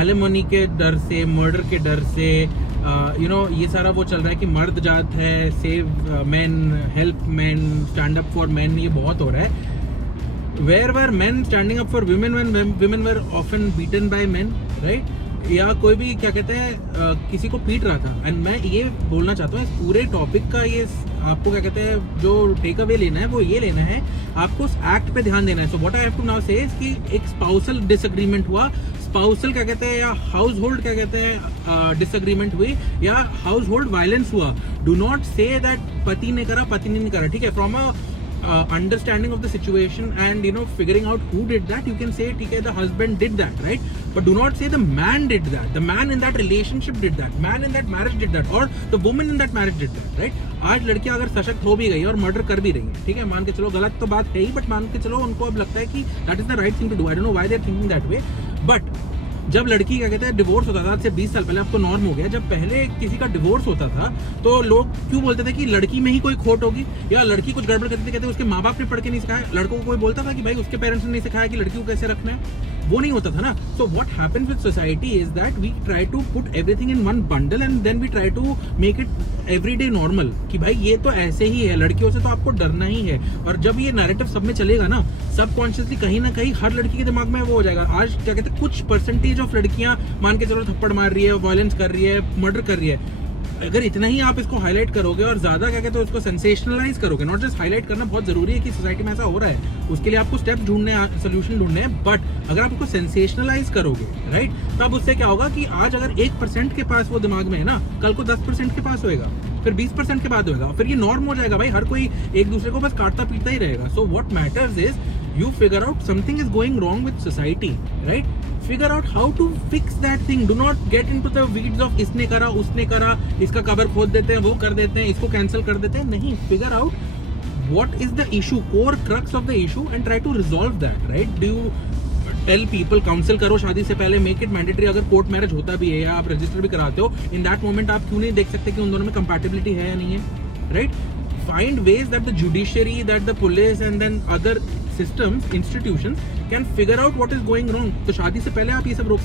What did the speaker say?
Alimony के डर से, मर्डर के डर से, ये सारा वो चल रहा है कि मर्द जात है, save man, help man, stand up for man, ये बहुत हो रहा है. Where were men standing up for women when women were often beaten by men, right? या कोई भी क्या कहते हैं किसी को पीट रहा था. एंड मैं ये बोलना चाहता हूँ इस पूरे टॉपिक का, ये आपको क्या कहते हैं जो टेक अवे लेना है वो ये लेना है, आपको उस एक्ट पे ध्यान देना है. So what I have to now say कि एक स्पाउसल डिसएग्रीमेंट हुआ, स्पाउसल क्या कहते हैं या हाउस होल्ड क्या कहते हैं डिसएग्रीमेंट हुई, या हाउस होल्ड वायलेंस हुआ. डू नॉट से दैट पति ने करा, पत्नी ने नहीं करा. ठीक है, from a understanding of the situation and figuring out who did that, you can say okay, the husband did that, right? But do not say the man did that, the man in that relationship did that, man in that marriage did that, or the woman in that marriage did that, right? आज लड़कियां अगर सशक्त हो भी गई और murder कर भी रही हैं, ठीक है, मान के चलो गलत तो बात है ही, बट मान के चलो उनको अब लगता है कि that is the right thing to do. I don't know why they are thinking that way, but जब लड़की क्या कहते हैं डिवोर्स होता था आज से 20 साल पहले, अब तो नॉर्म हो गया, जब पहले किसी का डिवोर्स होता था तो लोग क्यों बोलते थे कि लड़की में ही कोई खोट होगी या लड़की कुछ गड़बड़ करती थी, कहते उसके माँ बाप ने पढ़ के नहीं सिखाया. लड़कों को कोई बोलता था कि भाई उसके पेरेंट्स ने नहीं सिखाया कि लड़की को कैसे रखना है, वो नहीं होता था ना. So what happens with society is that we try to put everything in one bundle and then we try to make it everyday normal कि भाई ये तो ऐसे ही है, लड़कियों से तो आपको डरना ही है. और जब ये नैरेटिव सब में चलेगा ना, सबकॉन्शियसली कहीं ना कहीं हर लड़की के दिमाग में वो हो जाएगा. आज क्या कहते हैं कुछ परसेंटेज ऑफ लड़कियां मान के चलो थप्पड़ मार रही है, वायलेंस कर रही है, मर्डर कर रही है. अगर इतना ही आप इसको हाईलाइट करोगे और ज्यादा क्या कहते हैं उसको सेंसेशनलाइज करोगे, नॉट जस्ट हाईलाइट करना बहुत जरूरी है कि सोसाइटी में ऐसा हो रहा है, उसके लिए आपको स्टेप्स ढूंढने हैं, सोल्यूशन ढूंढने हैं. बट अगर आप उसको सेंसेशनलाइज करोगे, राइट, तब उससे क्या होगा कि आज अगर 1% के पास वो दिमाग में है ना, कल को 10% के पास होएगा, फिर 20% के बाद होएगा, फिर ये नॉर्म हो जाएगा. भाई हर कोई एक दूसरे को बस काटता पीटता ही रहेगा. So what matters is you figure out something is going wrong with society, right? Figure out how to fix that thing. Do not get into the weeds of इसने करा, उसने करा, इसका कबर खोद देते हैं, वो कर देते हैं, इसको कैंसिल कर देते हैं. नहीं, figure out what is the issue, core crux of the issue and try to resolve that, right? Do you tell people, counsel करो शादी से पहले, make it mandatory. अगर कोर्ट मैरिज होता भी है या आप रजिस्टर भी कराते हो, in that moment आप क्यों नहीं देख सकते कि उन दोनों में compatibility है या नहीं है, right? Find ways that the judiciary, that the police and then other systems, institutions can figure out what is going wrong. तो शादी से पहले आप ये सब रोक